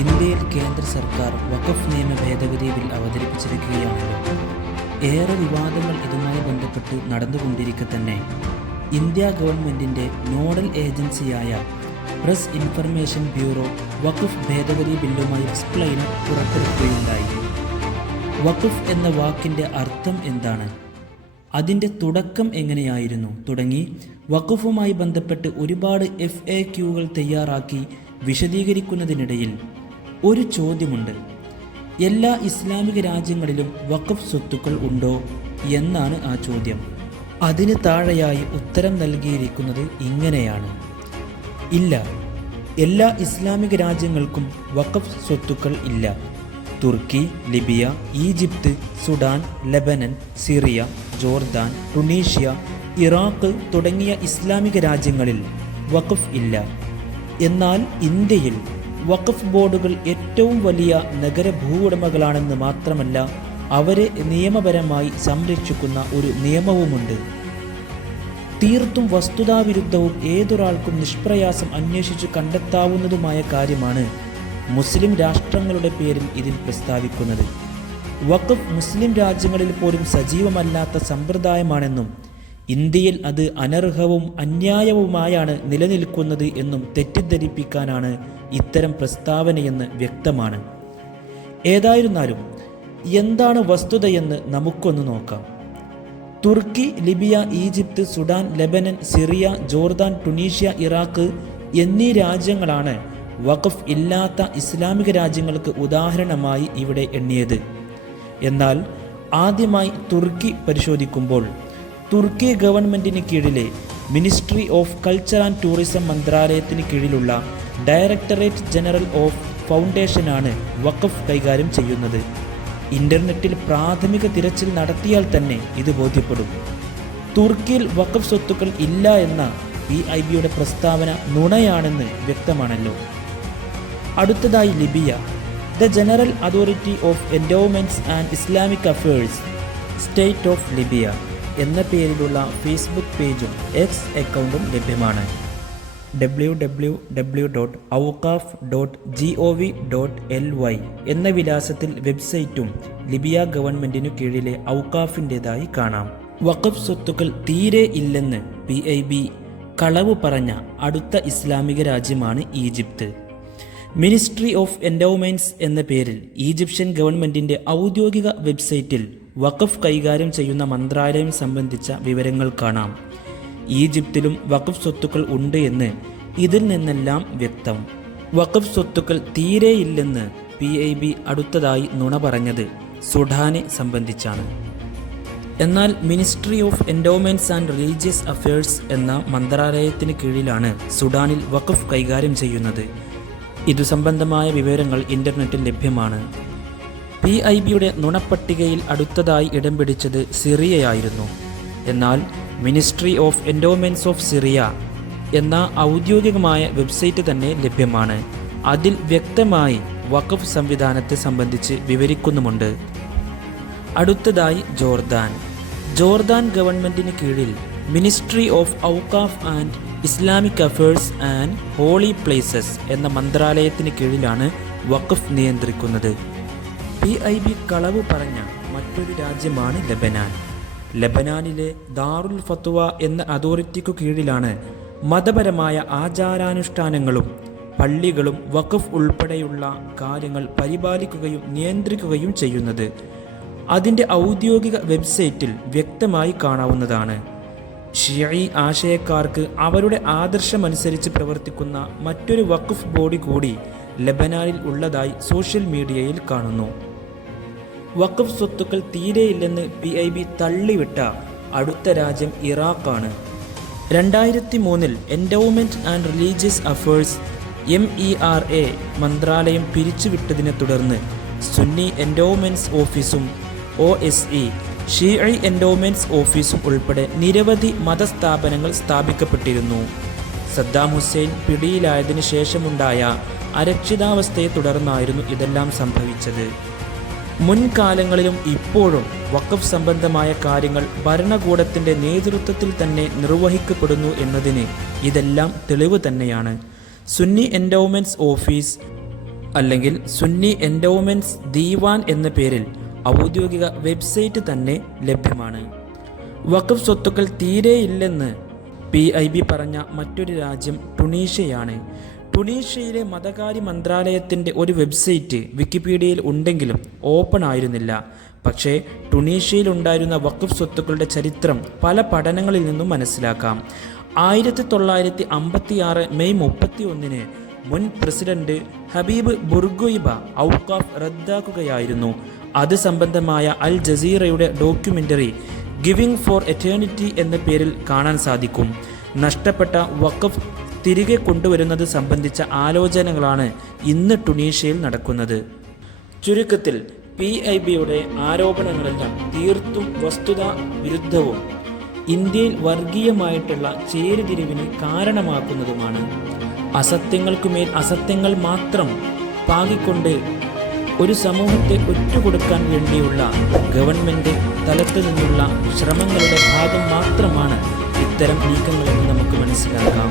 ഇന്ത്യയിൽ കേന്ദ്ര സർക്കാർ വഖഫ് നിയമ ഭേദഗതി ബിൽ അവതരിപ്പിച്ചിരിക്കുകയാണല്ലോ. ഏറെ വിവാദങ്ങൾ ഇതുമായി ബന്ധപ്പെട്ട് നടന്നുകൊണ്ടിരിക്കെ തന്നെ ഇന്ത്യ ഗവൺമെൻറ്റിൻ്റെ നോഡൽ ഏജൻസിയായ പ്രസ് ഇൻഫർമേഷൻ ബ്യൂറോ വഖഫ് ഭേദഗതി ബില്ലുമായി എക്സ്പ്ലെയിനർ പുറത്തിറക്കുകയുണ്ടായി. വഖഫ് എന്ന വാക്കിൻ്റെ അർത്ഥം എന്താണ്, അതിൻ്റെ തുടക്കം എങ്ങനെയായിരുന്നു തുടങ്ങി വഖഫുമായി ബന്ധപ്പെട്ട് ഒരുപാട് FAQകൾ തയ്യാറാക്കി വിശദീകരിക്കുന്നതിനിടയിൽ ഒരു ചോദ്യമുണ്ട്. എല്ലാ ഇസ്ലാമിക രാജ്യങ്ങളിലും വഖഫ് സ്വത്തുക്കൾ ഉണ്ടോ എന്നാണ് ആ ചോദ്യം. അതിന് താഴെയായി ഉത്തരം നൽകിയിരിക്കുന്നത് ഇങ്ങനെയാണ്: ഇല്ല, എല്ലാ ഇസ്ലാമിക രാജ്യങ്ങൾക്കും വഖഫ് സ്വത്തുക്കൾ ഇല്ല. Turkey, Libya, Egypt, Sudan, Lebanon, Syria, Jordan, Tunisia, Iraq തുടങ്ങിയ ഇസ്ലാമിക രാജ്യങ്ങളിൽ വഖഫ് ഇല്ല. എന്നാൽ ഇന്ത്യയിൽ വഖഫ് ബോർഡുകൾ ഏറ്റവും വലിയ നഗര ഭൂവുടമകളാണെന്ന് മാത്രമല്ല, അവരെ നിയമപരമായി സംരക്ഷിക്കുന്ന ഒരു നിയമവുമുണ്ട്. തീർത്തും വസ്തുതാവിരുദ്ധവും ഏതൊരാൾക്കും നിഷ്പ്രയാസം അന്വേഷിച്ചു കണ്ടെത്താവുന്നതുമായ കാര്യമാണ് മുസ്ലിം രാഷ്ട്രങ്ങളുടെ പേരിൽ ഇതിൽ പ്രസ്താവിക്കുന്നത്. വഖഫ് മുസ്ലിം രാജ്യങ്ങളിൽ പോലും സജീവമല്ലാത്ത സമ്പ്രദായമാണെന്നും ഇന്ത്യയിൽ അത് അനർഹവും അന്യായവുമായാണ് നിലനിൽക്കുന്നത് എന്നും തെറ്റിദ്ധരിപ്പിക്കാനാണ് ഇത്തരം പ്രസ്താവനയെന്ന് വ്യക്തമാണ്. ഏതായിരുന്നാലും എന്താണ് വസ്തുതയെന്ന് നമുക്കൊന്ന് നോക്കാം. Turkey, Libya, Egypt, Sudan, Lebanon, Syria, Jordan, Tunisia, Iraq എന്നീ രാജ്യങ്ങളാണ് വഖഫ് ഇല്ലാത്ത ഇസ്ലാമിക രാജ്യങ്ങൾക്ക് ഉദാഹരണമായി ഇവിടെ എണ്ണിയത്. എന്നാൽ ആദ്യമായി തുർക്കി പരിശോധിക്കുമ്പോൾ തുർക്കി ഗവൺമെൻറ്റിന് കീഴിലെ ministry of culture and tourism മന്ത്രാലയത്തിന് കീഴിലുള്ള ഡയറക്ടറേറ്റ് ജനറൽ ഓഫ് ഫൗണ്ടേഷനാണ് വഖഫ് കൈകാര്യം ചെയ്യുന്നത്. ഇൻ്റർനെറ്റിൽ പ്രാഥമിക തിരച്ചിൽ നടത്തിയാൽ തന്നെ ഇത് ബോധ്യപ്പെടും. തുർക്കിയിൽ വഖഫ് സ്വത്തുക്കൾ ഇല്ല എന്ന PIBയുടെ പ്രസ്താവന നുണയാണെന്ന് വ്യക്തമാണല്ലോ. അടുത്തതായി Libya. The general authority of endowments and Islamic affairs, state of Libya എന്ന പേരിലുള്ള ഫേസ്ബുക്ക് പേജും X അക്കൗണ്ടും ലഭ്യമാണ്. www.awqaf.gov.ly എന്ന വിലാസത്തിൽ വെബ്സൈറ്റും ലിബിയ ഗവൺമെൻറ്റിനു കീഴിലെ ഔക്കാഫിൻ്റെതായി കാണാം. വഖഫ് സ്വത്തുക്കൾ തീരെ ഇല്ലെന്ന് PIB കളവ് പറഞ്ഞ അടുത്ത ഇസ്ലാമിക രാജ്യമാണ് ഈജിപ്ത്. മിനിസ്ട്രി ഓഫ് എൻഡോവ്മെൻറ്റ്സ് എന്ന പേരിൽ ഈജിപ്ഷ്യൻ ഗവൺമെൻറ്റിൻ്റെ ഔദ്യോഗിക വെബ്സൈറ്റിൽ വഖഫ് കൈകാര്യം ചെയ്യുന്ന മന്ത്രാലയം സംബന്ധിച്ച വിവരങ്ങൾ കാണാം. ഈജിപ്തിലും വഖഫ് സ്വത്തുക്കൾ ഉണ്ട് എന്ന് ഇതിൽ നിന്നെല്ലാം വ്യക്തം. വഖഫ് സ്വത്തുക്കൾ തീരെയില്ലെന്ന് PIB അടുത്തതായി നുണ പറഞ്ഞത് സുഡാനെ സംബന്ധിച്ചാണ്. എന്നാൽ ministry of endowments and religious affairs എന്ന മന്ത്രാലയത്തിന് കീഴിലാണ് സുഡാനിൽ വഖഫ് കൈകാര്യം ചെയ്യുന്നത്. ഇതു സംബന്ധമായ വിവരങ്ങൾ ഇൻ്റർനെറ്റിൽ ലഭ്യമാണ്. PIBയുടെ നുണപ്പട്ടികയിൽ അടുത്തതായി ഇടം പിടിച്ചത് സിറിയയായിരുന്നു. എന്നാൽ മിനിസ്ട്രി ഓഫ് എൻഡോവ്മെൻറ്റ്സ് ഓഫ് സിറിയ എന്ന ഔദ്യോഗികമായ വെബ്സൈറ്റ് തന്നെ ലഭ്യമാണ്. അതിൽ വ്യക്തമായി വഖഫ് സംവിധാനത്തെ സംബന്ധിച്ച് വിവരിക്കുന്നുമുണ്ട്. അടുത്തതായി ജോർദാൻ. ജോർദാൻ ഗവൺമെൻറ്റിന് കീഴിൽ മിനിസ്ട്രി ഓഫ് ഔക്കാഫ് and Islamic affairs and holy places എന്ന മന്ത്രാലയത്തിന് കീഴിലാണ് വഖഫ് നിയന്ത്രിക്കുന്നത്. PIB കളവ് പറഞ്ഞ മറ്റൊരു രാജ്യമാണ് ലെബനാൻ. ലെബനാനിലെ ദാറുൽ ഫത്വ എന്ന അതോറിറ്റിക്കു കീഴിലാണ് മതപരമായ ആചാരാനുഷ്ഠാനങ്ങളും പള്ളികളും വഖഫ് ഉൾപ്പെടെയുള്ള കാര്യങ്ങൾ പരിപാലിക്കുകയും നിയന്ത്രിക്കുകയും ചെയ്യുന്നത്. അതിൻ്റെ ഔദ്യോഗിക വെബ്സൈറ്റിൽ വ്യക്തമായി കാണാവുന്നതാണ്. ഷിഈ ആശയക്കാർക്ക് അവരുടെ ആദർശമനുസരിച്ച് പ്രവർത്തിക്കുന്ന മറ്റൊരു വഖഫ് ബോഡി കൂടി ലെബനാനിൽ ഉള്ളതായി സോഷ്യൽ മീഡിയയിൽ കാണുന്നു. വഖഫ് സ്വത്തുക്കൾ തീരെയില്ലെന്ന് PIB തള്ളിവിട്ട അടുത്ത രാജ്യം ഇറാഖാണ്. 2003 endowment and religious affairs MERA മന്ത്രാലയം പിരിച്ചുവിട്ടതിനെ തുടർന്ന് സുന്നി എൻഡോവ്മെൻറ്റ്സ് ഓഫീസും OSE ഷീഈ എൻഡോവ്മെൻറ്റ്സ് ഓഫീസും ഉൾപ്പെടെ നിരവധി മതസ്ഥാപനങ്ങൾ സ്ഥാപിക്കപ്പെട്ടിരുന്നു. സദ്ദാം ഹുസൈൻ പിടിയിലായതിനു ശേഷമുണ്ടായ അരക്ഷിതാവസ്ഥയെ തുടർന്നായിരുന്നു ഇതെല്ലാം സംഭവിച്ചത്. മുൻകാലങ്ങളിലും ഇപ്പോഴും വഖഫ് സംബന്ധമായ കാര്യങ്ങൾ ഭരണകൂടത്തിൻ്റെ നേതൃത്വത്തിൽ തന്നെ നിർവഹിക്കപ്പെടുന്നു എന്നതിന് ഇതെല്ലാം തെളിവ് തന്നെയാണ്. സുന്നി എൻഡോവ്മെൻറ്റ്സ് ഓഫീസ് അല്ലെങ്കിൽ സുന്നി എൻഡോവ്മെൻറ്റ്സ് ദീവാൻ എന്ന പേരിൽ ഔദ്യോഗിക വെബ്സൈറ്റ് തന്നെ ലഭ്യമാണ്. വഖഫ് സ്വത്തുക്കൾ തീരെയില്ലെന്ന് PIB പറഞ്ഞ മറ്റൊരു രാജ്യം ടുണീഷ്യയാണ്. ടുണീഷ്യയിലെ മതകാര്യ മന്ത്രാലയത്തിൻ്റെ ഒരു വെബ്സൈറ്റ് വിക്കിപീഡിയയിൽ ഉണ്ടെങ്കിലും ഓപ്പൺ ആയിരുന്നില്ല. പക്ഷേ ടുണീഷ്യയിലുണ്ടായിരുന്ന വഖഫ് സ്വത്തുക്കളുടെ ചരിത്രം പല പഠനങ്ങളിൽ നിന്നും മനസ്സിലാക്കാം. 1956 മെയ് 31 മുൻ പ്രസിഡന്റ് ഹബീബ് ബുർഗുയിബ ഔക്കാഫ് റദ്ദാക്കുകയായിരുന്നു. അത് സംബന്ധമായ അൽ ജസീറയുടെ ഡോക്യുമെൻ്ററി ഗിവിംഗ് ഫോർ എറ്റേണിറ്റി എന്ന പേരിൽ കാണാൻ സാധിക്കും. നഷ്ടപ്പെട്ട വഖഫ് തിരികെ കൊണ്ടുവരുന്നത് സംബന്ധിച്ച ആലോചനകളാണ് ഇന്ന് ടുണീഷ്യയിൽ നടക്കുന്നത്. ചുരുക്കത്തിൽ PIBയുടെ ആരോപണങ്ങളെല്ലാം തീർത്തും വസ്തുതാ വിരുദ്ധവും ഇന്ത്യയിൽ വർഗീയമായിട്ടുള്ള ചേരിതിരിവിന് കാരണമാക്കുന്നതുമാണ്. അസത്യങ്ങൾക്കുമേൽ അസത്യങ്ങൾ മാത്രം പാകിക്കൊണ്ട് ഒരു സമൂഹത്തെ ഒറ്റുകൊടുക്കാൻ വേണ്ടിയുള്ള ഗവൺമെൻറ് തലത്തു നിന്നുള്ള ശ്രമങ്ങളുടെ ഭാഗം മാത്രമാണ് ഇത്തരം നീക്കങ്ങളെന്ന് നമുക്ക് മനസ്സിലാക്കാം.